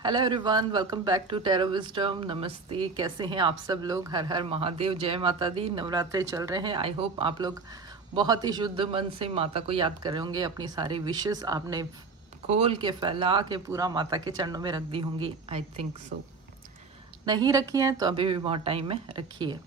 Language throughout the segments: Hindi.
Hello everyone, welcome back to tarot wisdom. नमस्ते, कैसे हैं आप सब लोग। हर हर महादेव, जय माता दी। नवरात्रे चल रहे हैं। आई होप आप लोग बहुत ही शुद्ध मन से माता को याद कर रहे होंगे। अपनी सारी विशेस आपने खोल के फैला के पूरा माता के चरणों में रख दी होंगी। I think so. नहीं रखी हैं तो अभी भी बहुत टाइम है, रखिए।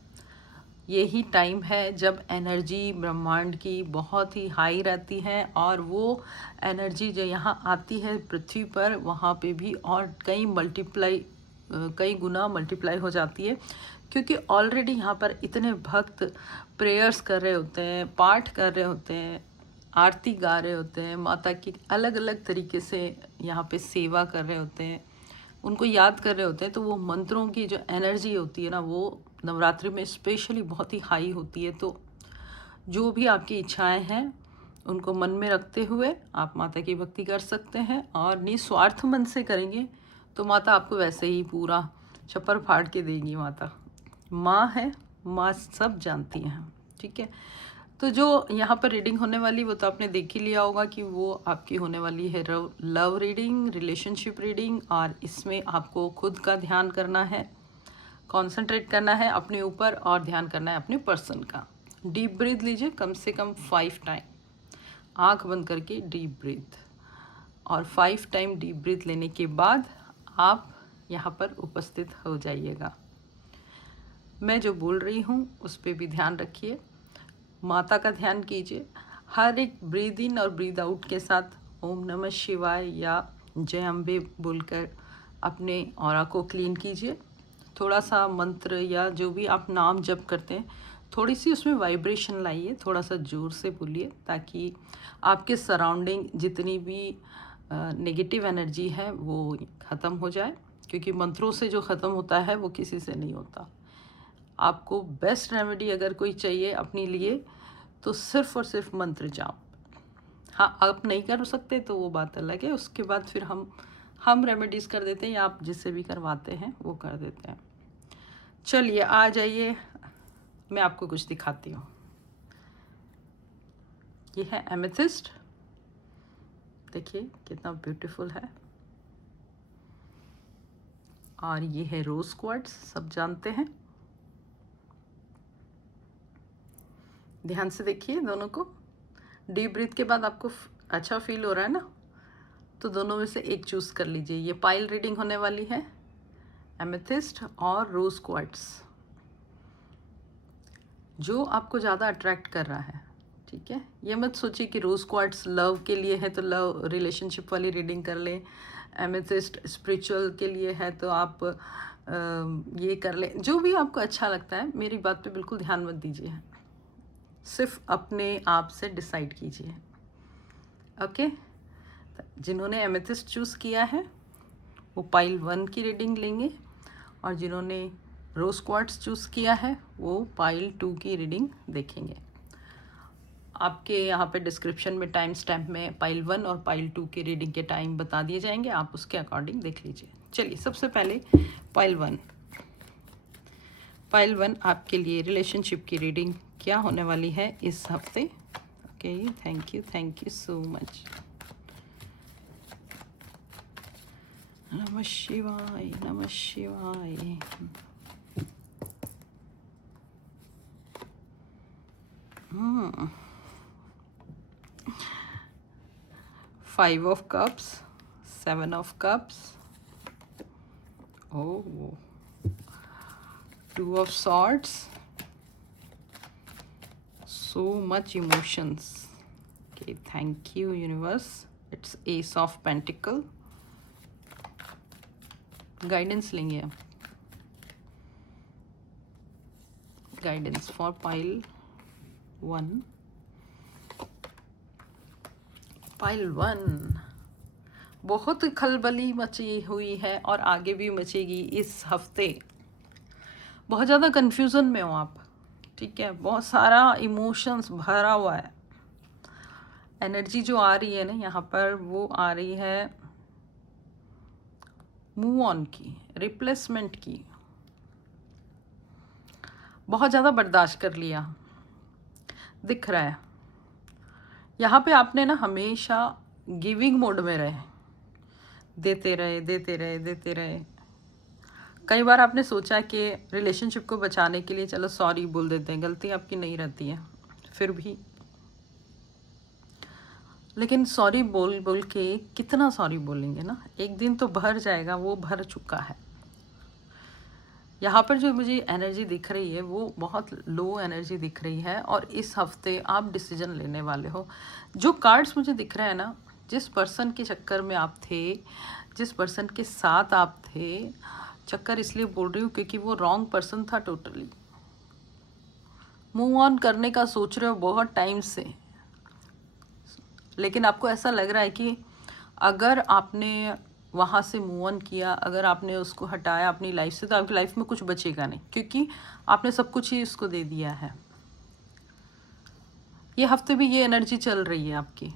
यही टाइम है जब एनर्जी ब्रह्मांड की बहुत ही हाई रहती है और वो एनर्जी जो यहाँ आती है पृथ्वी पर, वहाँ पे भी और कई गुना मल्टीप्लाई हो जाती है। क्योंकि ऑलरेडी यहाँ पर इतने भक्त प्रेयर्स कर रहे होते हैं, पाठ कर रहे होते हैं, आरती गा रहे होते हैं, माता की अलग अलग तरीके से यहाँ पे सेवा कर रहे होते हैं, उनको याद कर रहे होते हैं। तो वो मंत्रों की जो एनर्जी होती है ना, वो नवरात्रि में स्पेशली बहुत ही हाई होती है। तो जो भी आपकी इच्छाएं हैं उनको मन में रखते हुए आप माता की भक्ति कर सकते हैं, और निस्वार्थ मन से करेंगे तो माता आपको वैसे ही पूरा छप्पर फाड़ के देगी। माता माँ है, माँ सब जानती हैं, ठीक है। तो जो यहाँ पर रीडिंग होने वाली वो तो आपने देख ही लिया होगा कि वो आपकी होने वाली है लव रीडिंग, रिलेशनशिप रीडिंग। और इसमें आपको खुद का ध्यान करना है, कंसंट्रेट करना है अपने ऊपर, और ध्यान करना है अपने पर्सन का। डीप ब्रीथ लीजिए कम से कम 5 टाइम, आँख बंद करके डीप ब्रीथ। और 5 टाइम डीप ब्रीथ लेने के बाद आप यहाँ पर उपस्थित हो जाइएगा। मैं जो बोल रही हूँ उस पर भी ध्यान रखिए, माता का ध्यान कीजिए। हर एक ब्रीद इन और ब्रीद आउट के साथ ओम नमः शिवाय या जय अम्बे बोलकर अपने ऑरा को क्लीन कीजिए। थोड़ा सा मंत्र या जो भी आप नाम जप करते हैं, थोड़ी सी उसमें वाइब्रेशन लाइए, थोड़ा सा ज़ोर से बोलिए, ताकि आपके सराउंडिंग जितनी भी नेगेटिव एनर्जी है वो ख़त्म हो जाए। क्योंकि मंत्रों से जो ख़त्म होता है वो किसी से नहीं होता। आपको बेस्ट रेमेडी अगर कोई चाहिए अपने लिए तो सिर्फ और सिर्फ मंत्र जाप। हाँ, आप नहीं कर सकते तो वो बात अलग है, उसके बाद फिर हम रेमेडीज़ कर देते हैं, या आप जिससे भी करवाते हैं वो कर देते हैं। चलिए आ जाइए, मैं आपको कुछ दिखाती हूँ। ये है एमेथिस्ट, देखिए कितना ब्यूटीफुल है। और ये है रोज क्वार्ट्ज, सब जानते हैं। ध्यान से देखिए दोनों को। डीप ब्रीथ के बाद आपको अच्छा फील हो रहा है ना, तो दोनों में से एक चूज़ कर लीजिए। ये पाइल रीडिंग होने वाली है, एमेथिस्ट और रोज क्वार्ट्ज, जो आपको ज़्यादा अट्रैक्ट कर रहा है, ठीक है। ये मत सोचिए कि रोज क्वार्ट्ज लव के लिए है तो लव रिलेशनशिप वाली रीडिंग कर लें, एमेथिस्ट स्पिरिचुअल के लिए है तो आप ये कर लें। जो भी आपको अच्छा लगता है, मेरी बात पे बिल्कुल ध्यान मत दीजिए, सिर्फ अपने आप से डिसाइड कीजिए, ओके। जिन्होंने एमेथिस्ट चूज़ किया है वो पाइल 1 की रीडिंग लेंगे, और जिन्होंने रोज क्वार्ट्ज चूज़ किया है वो पाइल 2 की रीडिंग देखेंगे। आपके यहाँ पे डिस्क्रिप्शन में टाइम स्टैम्प में पाइल 1 और पाइल 2 की रीडिंग के टाइम बता दिए जाएंगे, आप उसके अकॉर्डिंग देख लीजिए। चलिए सबसे पहले पाइल 1। पाइल 1 आपके लिए रिलेशनशिप की रीडिंग क्या होने वाली है इस हफ्ते। Okay, thank you so much. नमः शिवाय, नमः शिवाय। Five of Cups, Seven of Cups, oh, Two of Swords, so much emotions. Okay, thank you universe. It's Ace of Pentacle. Guidance लेंगे अब, गाइडेंस फॉर पाइल 1। पाइल 1 बहुत खलबली मची हुई है और आगे भी मचेगी इस हफ्ते। बहुत ज़्यादा कन्फ्यूज़न में हो आप, ठीक है। बहुत सारा इमोशंस भरा हुआ है। एनर्जी जो आ रही है ना यहाँ पर, वो आ रही है मूव ऑन की, रिप्लेसमेंट की। बहुत ज़्यादा बर्दाश्त कर लिया दिख रहा है यहाँ पे। आपने ना हमेशा गिविंग मोड में रहे, देते रहे देते रहे देते रहे। कई बार आपने सोचा कि रिलेशनशिप को बचाने के लिए चलो सॉरी बोल देते हैं, गलती आपकी नहीं रहती है फिर भी, लेकिन सॉरी बोल बोल के कितना सॉरी बोलेंगे ना, एक दिन तो भर जाएगा, वो भर चुका है। यहाँ पर जो मुझे एनर्जी दिख रही है वो बहुत लो एनर्जी दिख रही है, और इस हफ्ते आप डिसीजन लेने वाले हो। जो कार्ड्स मुझे दिख रहे हैं ना, जिस पर्सन के चक्कर में आप थे, जिस पर्सन के साथ आप थे, चक्कर इसलिए बोल रही हूँ क्योंकि वो रॉन्ग पर्सन था टोटली। मूव ऑन करने का सोच रहे हो बहुत टाइम से, लेकिन आपको ऐसा लग रहा है कि अगर आपने वहाँ से मूव ऑन किया, अगर आपने उसको हटाया अपनी लाइफ से, तो आपकी लाइफ में कुछ बचेगा नहीं, क्योंकि आपने सब कुछ ही उसको दे दिया है। ये हफ्ते भी ये एनर्जी चल रही है आपकी।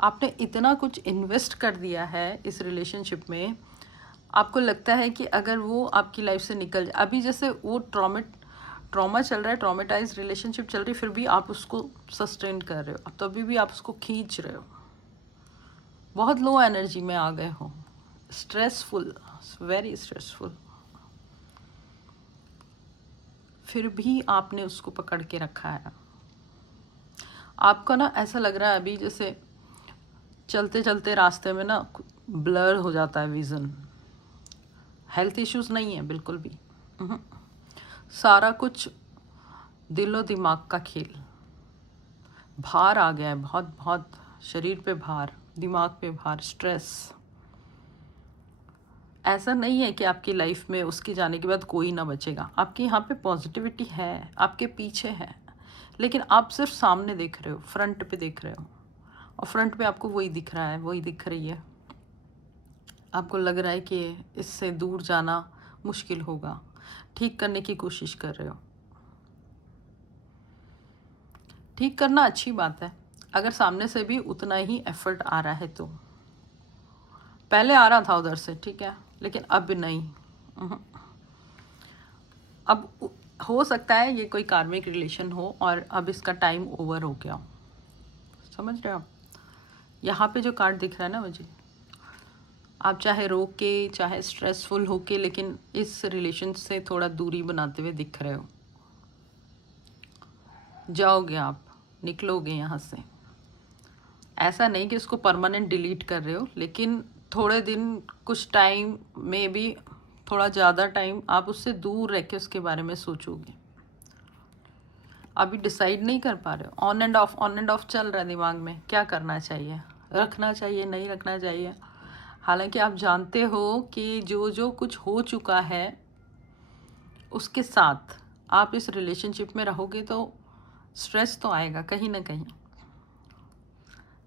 आपने इतना कुछ इन्वेस्ट कर दिया है इस रिलेशनशिप में, आपको लगता है कि अगर वो आपकी लाइफ से निकल जाए, अभी जैसे वो ट्रॉमा चल रहा है, ट्रॉमेटाइज रिलेशनशिप चल रही है, फिर भी आप उसको सस्टेन कर रहे हो, अब तभी भी आप उसको खींच रहे हो, बहुत लो एनर्जी में आ गए हो, स्ट्रेसफुल, वेरी स्ट्रेसफुल, फिर भी आपने उसको पकड़ के रखा है। आपका ना ऐसा लग रहा है अभी जैसे चलते चलते रास्ते में ना ब्लर हो जाता है विज़न। हेल्थ इश्यूज नहीं है बिल्कुल भी, सारा कुछ दिलो दिमाग का खेल, भार आ गया है, बहुत बहुत शरीर पे भार, दिमाग पे भार, स्ट्रेस। ऐसा नहीं है कि आपकी लाइफ में उसके जाने के बाद कोई ना बचेगा, आपकी यहाँ पे पॉजिटिविटी है, आपके पीछे है, लेकिन आप सिर्फ सामने देख रहे हो, फ्रंट पे देख रहे हो, और फ्रंट पे आपको वही दिख रहा है, वही दिख रही है। आपको लग रहा है कि इससे दूर जाना मुश्किल होगा, ठीक करने की कोशिश कर रहे हो। ठीक करना अच्छी बात है, अगर सामने से भी उतना ही एफर्ट आ रहा है तो। पहले आ रहा था उधर से, ठीक है, लेकिन अब नहीं। अब हो सकता है ये कोई कार्मिक रिलेशन हो और अब इसका टाइम ओवर हो गया, समझ रहे हो आप? यहाँ पे जो कार्ड दिख रहा है ना मुझे, आप चाहे रो के, चाहे स्ट्रेसफुल हो के, लेकिन इस रिलेशन से थोड़ा दूरी बनाते हुए दिख रहे हो। जाओगे आप, निकलोगे यहाँ से, ऐसा नहीं कि उसको परमानेंट डिलीट कर रहे हो, लेकिन थोड़े दिन, कुछ टाइम में भी, थोड़ा ज़्यादा टाइम आप उससे दूर रह के उसके बारे में सोचोगे। अभी डिसाइड नहीं कर पा रहे हो, ऑन एंड ऑफ चल रहा है दिमाग में, क्या करना चाहिए, रखना चाहिए, नहीं रखना चाहिए। हालांकि आप जानते हो कि जो जो कुछ हो चुका है उसके साथ आप इस रिलेशनशिप में रहोगे तो स्ट्रेस तो आएगा कहीं ना कहीं।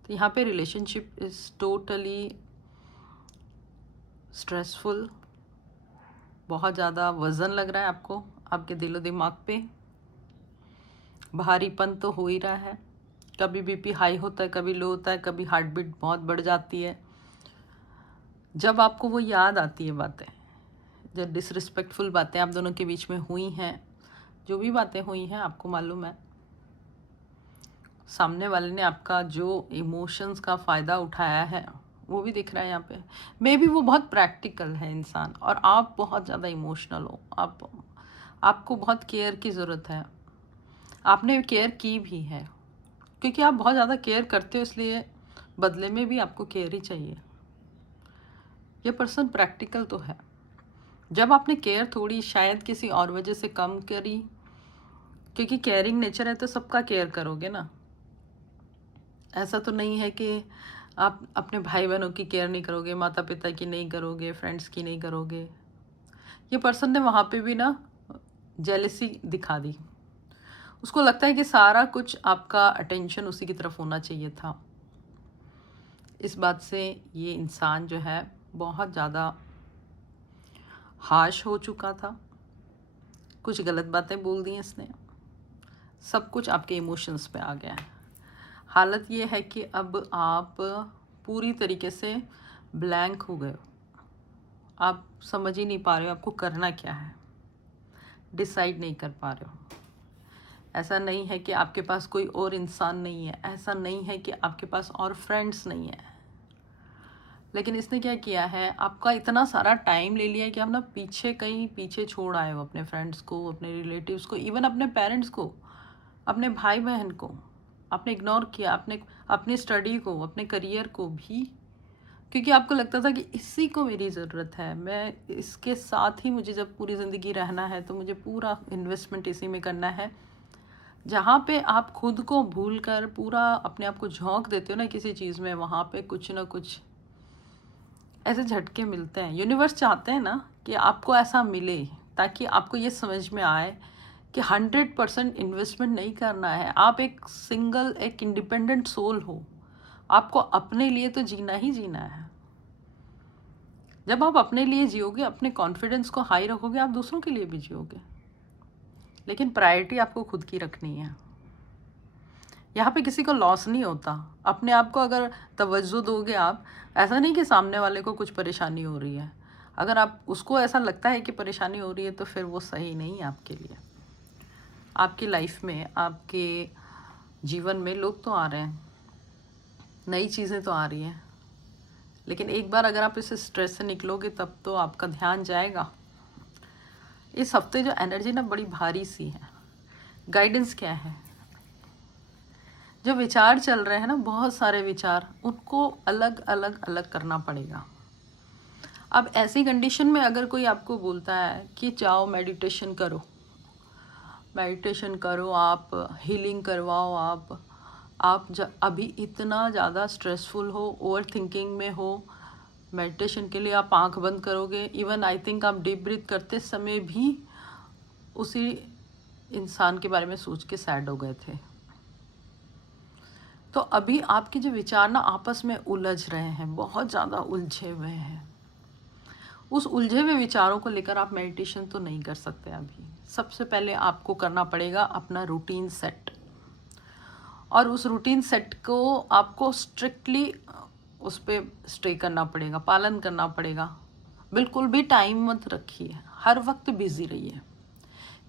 तो यहाँ पे रिलेशनशिप इज़ टोटली स्ट्रेसफुल, बहुत ज़्यादा वज़न लग रहा है आपको, आपके दिलो दिमाग पे भारीपन तो हो ही रहा है। कभी बीपी हाई होता है, कभी लो होता है, कभी हार्ट बीट बहुत बढ़ जाती है। जब आपको वो याद आती है बातें, जब डिसरिस्पेक्टफुल बातें आप दोनों के बीच में हुई हैं, जो भी बातें हुई हैं, आपको मालूम है सामने वाले ने आपका जो इमोशंस का फ़ायदा उठाया है वो भी दिख रहा है यहाँ पे। मे बी वो बहुत प्रैक्टिकल है इंसान, और आप बहुत ज़्यादा इमोशनल हो, आपको बहुत केयर की ज़रूरत है, आपने केयर की भी है, क्योंकि आप बहुत ज़्यादा केयर करते हो, इसलिए बदले में भी आपको केयर ही चाहिए। ये पर्सन प्रैक्टिकल तो है, जब आपने केयर थोड़ी शायद किसी और वजह से कम करी, क्योंकि केयरिंग नेचर है तो सबका केयर करोगे ना। ऐसा तो नहीं है कि आप अपने भाई बहनों की केयर नहीं करोगे, माता पिता की नहीं करोगे, फ्रेंड्स की नहीं करोगे। ये पर्सन ने वहाँ पे भी ना जेलसी दिखा दी, उसको लगता है कि सारा कुछ आपका अटेंशन उसी की तरफ होना चाहिए था। इस बात से ये इंसान जो है बहुत ज़्यादा हाश हो चुका था, कुछ गलत बातें बोल दी इसने, सब कुछ आपके इमोशंस पे आ गया है। हालत ये है कि अब आप पूरी तरीके से ब्लैंक हो गए हो, आप समझ ही नहीं पा रहे हो आपको करना क्या है, डिसाइड नहीं कर पा रहे हो। ऐसा नहीं है कि आपके पास कोई और इंसान नहीं है, ऐसा नहीं है कि आपके पास और फ्रेंड्स नहीं है, लेकिन इसने क्या किया है, आपका इतना सारा टाइम ले लिया है कि आप ना पीछे कहीं पीछे छोड़ आए हो अपने फ्रेंड्स को, अपने रिलेटिव्स को, इवन अपने पेरेंट्स को, अपने भाई बहन को आपने इग्नोर किया, अपने अपनी स्टडी को, अपने करियर को भी, क्योंकि आपको लगता था कि इसी को मेरी ज़रूरत है, मैं इसके साथ ही मुझे जब पूरी ज़िंदगी रहना है तो मुझे पूरा इन्वेस्टमेंट इसी में करना है। जहाँ पे आप खुद को भूल कर पूरा अपने आप को झोंक देते हो ना किसी चीज़ में, वहाँ पे कुछ ना कुछ ऐसे झटके मिलते हैं। यूनिवर्स चाहते हैं ना कि आपको ऐसा मिले, ताकि आपको ये समझ में आए कि 100% इन्वेस्टमेंट नहीं करना है। आप एक सिंगल, एक इंडिपेंडेंट सोल हो, आपको अपने लिए तो जीना ही जीना है। जब आप अपने लिए जियोगे, अपने कॉन्फिडेंस को हाई रखोगे, आप दूसरों के लिए भी जियोगे, लेकिन प्रायोरिटी आपको खुद की रखनी है। यहाँ पे किसी को लॉस नहीं होता। अपने आप को अगर तवज्जो दोगे आप, ऐसा नहीं कि सामने वाले को कुछ परेशानी हो रही है, अगर आप उसको ऐसा लगता है कि परेशानी हो रही है तो फिर वो सही नहीं है आपके लिए। आपकी लाइफ में, आपके जीवन में लोग तो आ रहे हैं, नई चीज़ें तो आ रही हैं, लेकिन एक बार अगर आप इस स्ट्रेस से निकलोगे तब तो आपका ध्यान जाएगा। इस हफ्ते जो एनर्जी ना बड़ी भारी सी है। गाइडेंस क्या है, जो विचार चल रहे हैं ना, बहुत सारे विचार, उनको अलग अलग अलग करना पड़ेगा। अब ऐसी कंडीशन में अगर कोई आपको बोलता है कि जाओ मेडिटेशन करो, मेडिटेशन करो, आप हीलिंग करवाओ, आप अभी इतना ज़्यादा स्ट्रेसफुल हो, ओवर थिंकिंग में हो, मेडिटेशन के लिए आप आंख बंद करोगे, इवन आई थिंक आप डीप ब्रीथ करते समय भी उसी इंसान के बारे में सोच के सैड हो गए थे। तो अभी आपके जो विचार ना आपस में उलझ रहे हैं, बहुत ज़्यादा उलझे हुए हैं। उस उलझे हुए विचारों को लेकर आप मेडिटेशन तो नहीं कर सकते। अभी सबसे पहले आपको करना पड़ेगा अपना रूटीन सेट, और उस रूटीन सेट को आपको स्ट्रिक्टली उस पर स्टे करना पड़ेगा, पालन करना पड़ेगा। बिल्कुल भी टाइम मत रखिए, हर वक्त बिज़ी रहिए,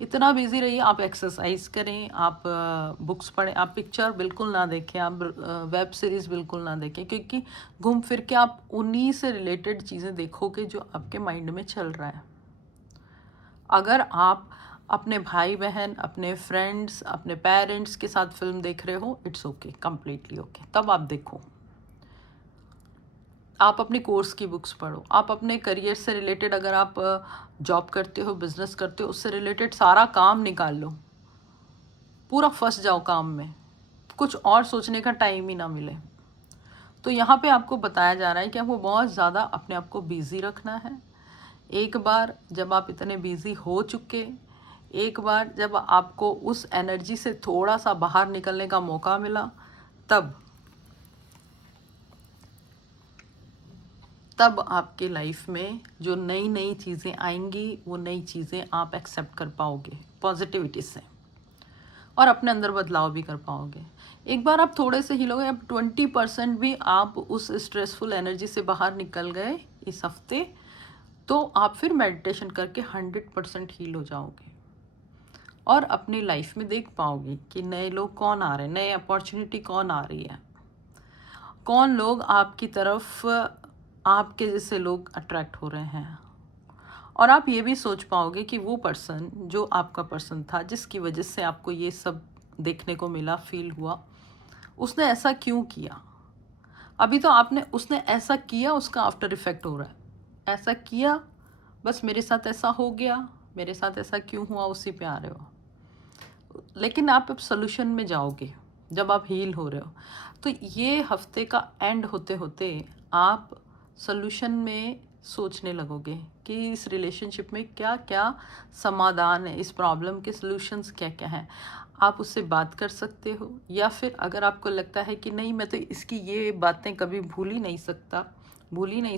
इतना बिज़ी रहिए। आप एक्सरसाइज करें, आप बुक्स पढ़ें, आप पिक्चर बिल्कुल ना देखें, आप वेब सीरीज़ बिल्कुल ना देखें, क्योंकि घूम फिर के आप उन्हीं से रिलेटेड चीज़ें देखोगे जो आपके माइंड में चल रहा है। अगर आप अपने भाई बहन, अपने फ्रेंड्स, अपने पेरेंट्स के साथ फिल्म देख रहे हो, इट्स ओके, कम्प्लीटली ओके, तब आप देखो। आप अपने कोर्स की बुक्स पढ़ो, आप अपने करियर से रिलेटेड, अगर आप जॉब करते हो, बिजनेस करते हो, उससे रिलेटेड सारा काम निकाल लो, पूरा फंस जाओ काम में, कुछ और सोचने का टाइम ही ना मिले। तो यहाँ पे आपको बताया जा रहा है कि आपको बहुत ज़्यादा अपने आप को बिज़ी रखना है। एक बार जब आप इतने बिज़ी हो चुके, एक बार जब आपको उस एनर्जी से थोड़ा सा बाहर निकलने का मौका मिला, तब आपके लाइफ में जो नई नई चीज़ें आएंगी, वो नई चीज़ें आप एक्सेप्ट कर पाओगे पॉजिटिविटी से, और अपने अंदर बदलाव भी कर पाओगे। एक बार आप थोड़े से हिलोगे, अब 20% भी आप उस स्ट्रेसफुल एनर्जी से बाहर निकल गए इस हफ्ते, तो आप फिर मेडिटेशन करके 100% हील हो जाओगे, और अपनी लाइफ में देख पाओगे कि नए लोग कौन आ रहे हैं, नए अपॉर्चुनिटी कौन आ रही है, कौन लोग आपकी तरफ, आपके जैसे लोग अट्रैक्ट हो रहे हैं। और आप ये भी सोच पाओगे कि वो पर्सन जो आपका पर्सन था, जिसकी वजह से आपको ये सब देखने को मिला, फील हुआ, उसने ऐसा क्यों किया। अभी तो आपने, उसने ऐसा किया, उसका आफ्टर इफेक्ट हो रहा है, ऐसा किया, बस मेरे साथ ऐसा हो गया, मेरे साथ ऐसा क्यों हुआ, उसी पे आ रहे हो। लेकिन आप अब सोल्यूशन में जाओगे जब आप हील हो रहे हो। तो ये हफ्ते का एंड होते होते आप सोल्यूशन में सोचने लगोगे कि इस रिलेशनशिप में क्या क्या समाधान है, इस प्रॉब्लम के सॉल्यूशंस क्या क्या हैं। आप उससे बात कर सकते हो, या फिर अगर आपको लगता है कि नहीं, मैं तो इसकी ये बातें कभी भूल ही नहीं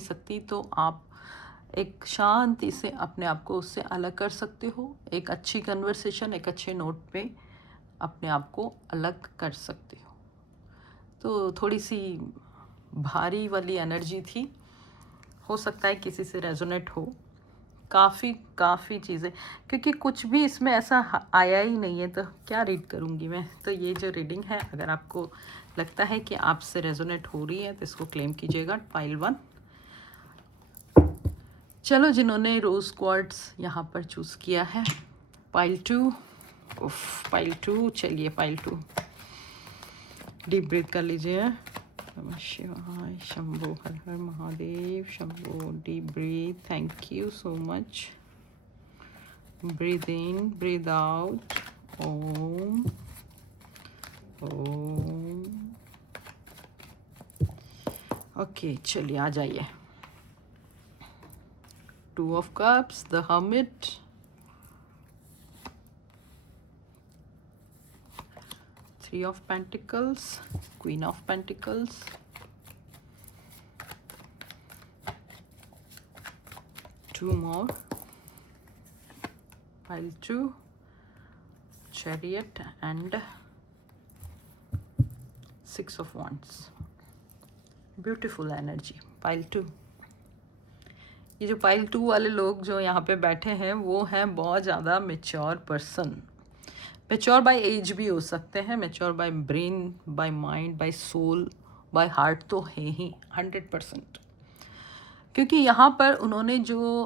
सकती, तो आप एक शांति से अपने आप को उससे अलग कर सकते हो। एक अच्छी कन्वर्सेशन, एक अच्छे नोट पे अपने आप को अलग कर सकते हो। तो थोड़ी सी भारी वाली एनर्जी थी, हो सकता है किसी से रेजोनेट हो। काफ़ी चीज़ें, क्योंकि कुछ भी इसमें ऐसा आया ही नहीं है, तो क्या रीड करूँगी मैं। तो ये जो रीडिंग है, अगर आपको लगता है कि आपसे रेजोनेट हो रही है तो इसको क्लेम कीजिएगा, पाइल 1। चलो, जिन्होंने रोज़ क्वार्ट्स यहाँ पर चूज़ किया है, पाइल 2, पाइल 2, चलिए पाइल 2, डीप ब्रीथ कर लीजिए। नमः शिवाय, शंभो, हर हर Mahadev, Shambho, deep breath, thank you so much. Breath in, breath out, ओम ओम। ओके, चलिए आ जाइए। 2 of Cups, the Hermit, Three of Pentacles, Queen of Pentacles, two more, pile 2, Chariot and 6 of Wands. Beautiful energy, pile 2। ये जो पाइल 2 वाले लोग जो यहाँ पे बैठे हैं वो हैं बहुत ज़्यादा mature person. Mature by age भी हो सकते हैं, mature by brain, by mind, by soul, by heart तो है ही 100%। क्योंकि यहाँ पर उन्होंने जो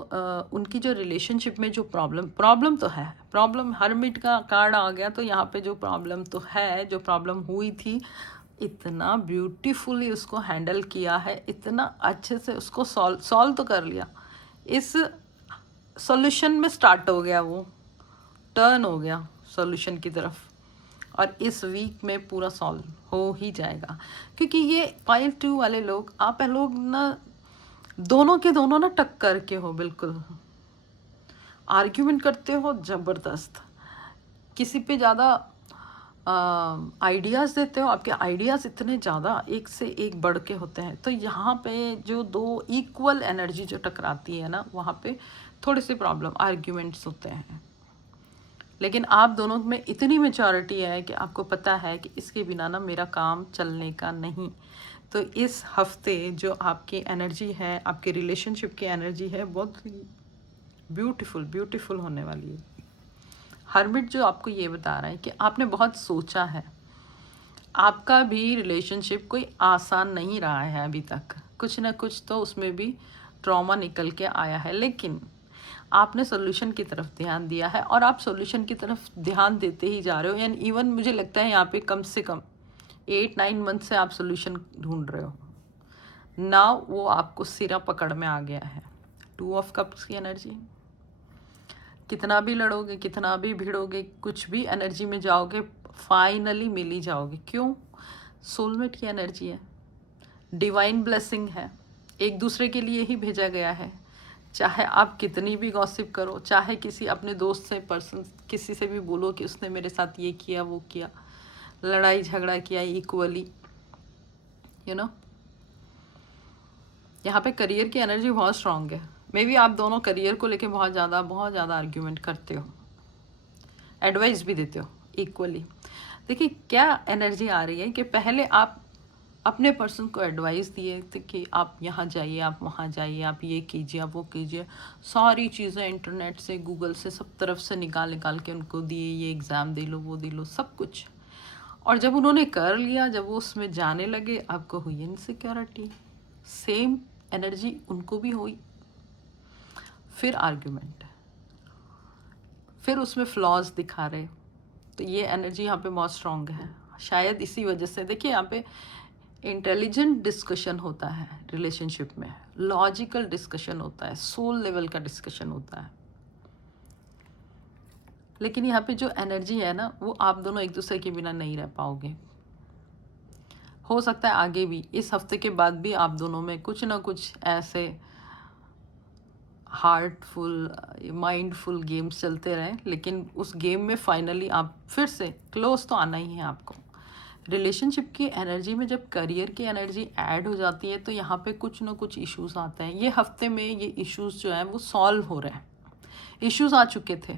उनकी जो रिलेशनशिप में जो प्रॉब्लम तो है, प्रॉब्लम हर्मिट का कार्ड आ गया, तो यहाँ पे जो प्रॉब्लम तो है, जो प्रॉब्लम हुई थी, इतना ब्यूटीफुली उसको हैंडल किया है, इतना अच्छे से उसको सॉल्व तो कर लिया। इस सॉल्यूशन में स्टार्ट हो गया, वो टर्न हो गया सॉल्यूशन की तरफ, और इस वीक में पूरा सॉल्व हो ही जाएगा। क्योंकि ये पाइल 2 वाले लोग, आप लोग ना दोनों के दोनों ना टक्कर के हो, बिल्कुल आर्ग्यूमेंट करते हो ज़बरदस्त, किसी पे ज़्यादा आइडियाज़ देते हो, आपके आइडियाज़ इतने ज़्यादा एक से एक बढ़ के होते हैं। तो यहाँ पे जो दो इक्वल एनर्जी जो टकराती है ना, वहाँ पे थोड़ी सी प्रॉब्लम, आर्ग्यूमेंट्स होते हैं। लेकिन आप दोनों में इतनी मेचॉरिटी है कि आपको पता है कि इसके बिना ना मेरा काम चलने का नहीं। तो इस हफ्ते जो आपकी एनर्जी है, आपके रिलेशनशिप की एनर्जी है, बहुत ब्यूटीफुल होने वाली है। हर्मिट जो आपको ये बता रहा है कि आपने बहुत सोचा है, आपका भी रिलेशनशिप कोई आसान नहीं रहा है अभी तक, कुछ ना कुछ तो उसमें भी ट्रॉमा निकल के आया है, लेकिन आपने सॉल्यूशन की तरफ ध्यान दिया है, और आप सॉल्यूशन की तरफ ध्यान देते ही जा रहे हो। एंड इवन मुझे लगता है यहाँ पे कम से कम 8-9 मंथ से आप सॉल्यूशन ढूंढ रहे हो। नाउ वो आपको सिरा पकड़ में आ गया है। 2 ऑफ कप्स की एनर्जी, कितना भी लड़ोगे, कितना भी भिड़ोगे, कुछ भी एनर्जी में जाओगे, फाइनली मिल ही जाओगे। क्यों? सोलमेट की एनर्जी है, डिवाइन ब्लेसिंग है, एक दूसरे के लिए ही भेजा गया है। चाहे आप कितनी भी गॉसिप करो, चाहे किसी अपने दोस्त से, पर्सन किसी से भी बोलो कि उसने मेरे साथ ये किया वो किया, लड़ाई झगड़ा किया इक्वली, यू नो। यहाँ पे करियर की एनर्जी बहुत स्ट्रांग है। मे बी आप दोनों करियर को लेके बहुत ज़्यादा आर्ग्यूमेंट करते हो, एडवाइस भी देते हो इक्वली। देखिए क्या एनर्जी आ रही है कि पहले आप अपने पर्सन को एडवाइस दिए थे कि आप यहाँ जाइए, आप वहाँ जाइए, आप ये कीजिए, आप वो कीजिए, सारी चीज़ें इंटरनेट से, गूगल से, सब तरफ से निकाल के उनको दिए, ये एग्ज़ाम दे लो, वो दे लो, सब कुछ। और जब उन्होंने कर लिया, जब वो उसमें जाने लगे, आपको हुई इनसिक्योरिटी। सेम एनर्जी उनको भी हुई। फिर आर्ग्यूमेंट, फिर उसमें फ्लॉज दिखा रहे। तो ये एनर्जी यहाँ पे बहुत स्ट्रांग है। शायद इसी वजह से देखिए यहाँ पे इंटेलिजेंट डिस्कशन होता है रिलेशनशिप में, लॉजिकल डिस्कशन होता है, सोल लेवल का डिस्कशन होता है। लेकिन यहाँ पे जो एनर्जी है ना, वो आप दोनों एक दूसरे के बिना नहीं रह पाओगे। हो सकता है आगे भी, इस हफ्ते के बाद भी आप दोनों में कुछ ना कुछ ऐसे हार्टफुल, माइंडफुल गेम्स चलते रहें, लेकिन उस गेम में फाइनली आप फिर से क्लोज तो आना ही है आपको। रिलेशनशिप की एनर्जी में जब करियर की एनर्जी ऐड हो जाती है, तो यहाँ पे कुछ ना कुछ इश्यूज आते हैं। ये हफ्ते में ये इश्यूज जो हैं वो सॉल्व हो रहे हैं। इश्यूज आ चुके थे,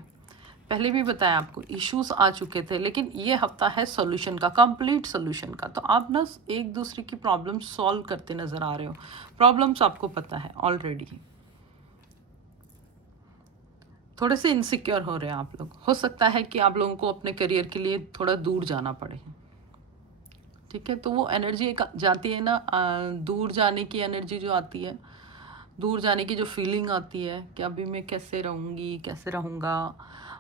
पहले भी बताया आपको, इश्यूज आ चुके थे, लेकिन ये हफ्ता है सॉल्यूशन का, कंप्लीट सॉल्यूशन का। तो आप ना एक दूसरे की प्रॉब्लम सॉल्व करते नज़र आ रहे हो। प्रॉब्लम्स आपको पता है ऑलरेडी। थोड़े से इनसिक्योर हो रहे हैं आप लोग। हो सकता है कि आप लोगों को अपने करियर के लिए थोड़ा दूर जाना पड़े, ठीक है। तो वो एनर्जी एक जाती है ना, दूर जाने की एनर्जी जो आती है, दूर जाने की जो फीलिंग आती है कि अभी मैं कैसे रहूँगी, कैसे रहूँगा।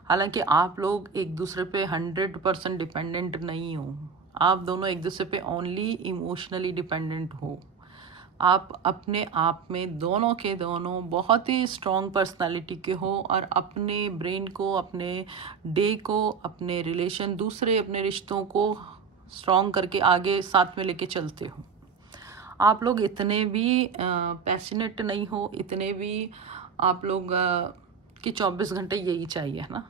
हालांकि आप लोग एक दूसरे पे 100% डिपेंडेंट नहीं हो, आप दोनों एक दूसरे पे ओनली इमोशनली डिपेंडेंट हो। आप अपने आप में दोनों के दोनों बहुत ही स्ट्रॉन्ग पर्सनालिटी के हो और अपने ब्रेन को, अपने डे को, अपने रिलेशन, दूसरे अपने रिश्तों को स्ट्रॉन्ग करके आगे साथ में लेके चलते हो। आप लोग इतने भी पैशनेट नहीं हो, इतने भी आप लोग कि 24 घंटे यही चाहिए है ना।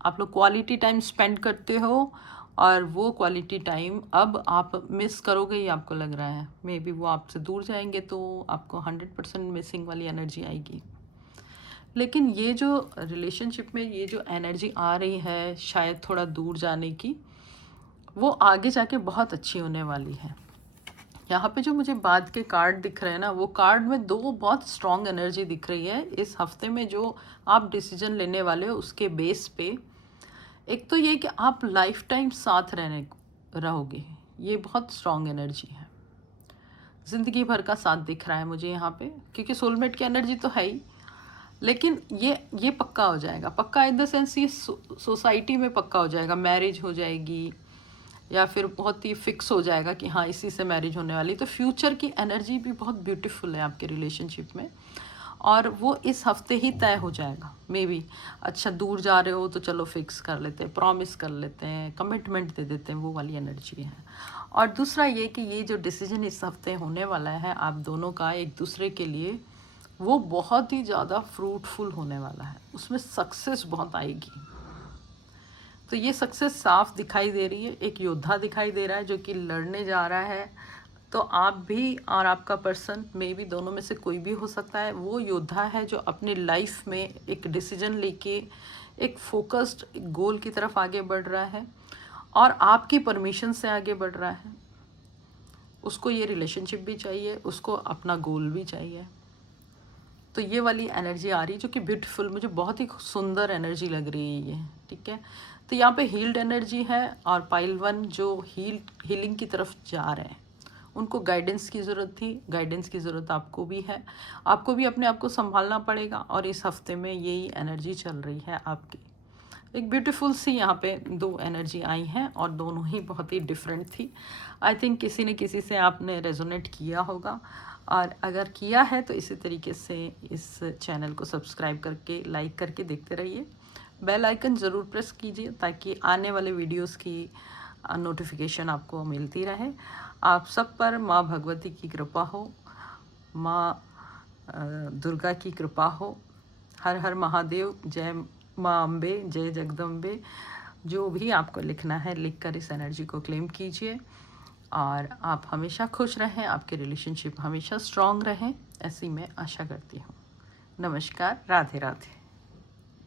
आप लोग क्वालिटी टाइम स्पेंड करते हो और वो क्वालिटी टाइम अब आप मिस करोगे, ये आपको लग रहा है। मे बी वो आपसे दूर जाएंगे तो आपको 100% मिसिंग वाली एनर्जी आएगी। लेकिन ये जो रिलेशनशिप में ये जो एनर्जी आ रही है शायद थोड़ा दूर जाने की, वो आगे जाके बहुत अच्छी होने वाली है। यहाँ पे जो मुझे बाद के कार्ड दिख रहे हैं ना, वो कार्ड में दो बहुत स्ट्रॉन्ग एनर्जी दिख रही है इस हफ्ते में जो आप डिसीजन लेने वाले हो उसके बेस पे। एक तो ये कि आप लाइफ टाइम साथ रहोगे, ये बहुत स्ट्रॉन्ग एनर्जी है। ज़िंदगी भर का साथ दिख रहा है मुझे यहाँ पे, क्योंकि सोलमेट की एनर्जी तो है ही। लेकिन ये पक्का हो जाएगा, पक्का इन द सेंस ये सोसाइटी में पक्का हो जाएगा, मैरिज हो जाएगी या फिर बहुत ही फिक्स हो जाएगा कि हाँ इसी से मैरिज होने वाली। तो फ्यूचर की एनर्जी भी बहुत ब्यूटीफुल है आपके रिलेशनशिप में, और वो इस हफ्ते ही तय हो जाएगा मे बी। अच्छा दूर जा रहे हो तो चलो फिक्स कर लेते हैं, प्रॉमिस कर लेते हैं, कमिटमेंट दे देते हैं, वो वाली एनर्जी है। और दूसरा ये कि ये जो डिसीजन इस हफ्ते होने वाला है आप दोनों का एक दूसरे के लिए, वो बहुत ही ज़्यादा फ्रूटफुल होने वाला है, उसमें सक्सेस बहुत आएगी। तो ये सक्सेस साफ दिखाई दे रही है। एक योद्धा दिखाई दे रहा है जो कि लड़ने जा रहा है। तो आप भी और आपका पर्सन मे भी, दोनों में से कोई भी हो सकता है, वो योद्धा है जो अपनी लाइफ में एक डिसीजन लेके एक फोकस्ड गोल की तरफ आगे बढ़ रहा है और आपकी परमिशन से आगे बढ़ रहा है। उसको ये रिलेशनशिप भी चाहिए, उसको अपना गोल भी चाहिए। तो ये वाली एनर्जी आ रही है जो कि ब्यूटीफुल, मुझे बहुत ही सुंदर एनर्जी लग रही है ये। ठीक है, तो यहाँ पे हील्ड एनर्जी है और पाइल 1 जो हीलिंग की तरफ जा रहे हैं, उनको गाइडेंस की ज़रूरत थी। गाइडेंस की ज़रूरत आपको भी है, आपको भी अपने आप को संभालना पड़ेगा। और इस हफ्ते में यही एनर्जी चल रही है आपकी। एक ब्यूटीफुल सी यहाँ पे दो एनर्जी आई हैं और दोनों ही बहुत ही डिफरेंट थी। आई थिंक किसी न किसी से आपने रेजोनेट किया होगा, और अगर किया है तो इसी तरीके से इस चैनल को सब्सक्राइब करके, लाइक करके देखते रहिए। बेल आइकन ज़रूर प्रेस कीजिए ताकि आने वाले वीडियोस की नोटिफिकेशन आपको मिलती रहे। आप सब पर माँ भगवती की कृपा हो, माँ दुर्गा की कृपा हो। हर हर महादेव, जय माँ अम्बे, जय जगदम्बे। जो भी आपको लिखना है लिखकर इस एनर्जी को क्लेम कीजिए, और आप हमेशा खुश रहें, आपके रिलेशनशिप हमेशा स्ट्रॉन्ग रहें, ऐसी मैं आशा करती हूँ। नमस्कार, राधे राधे।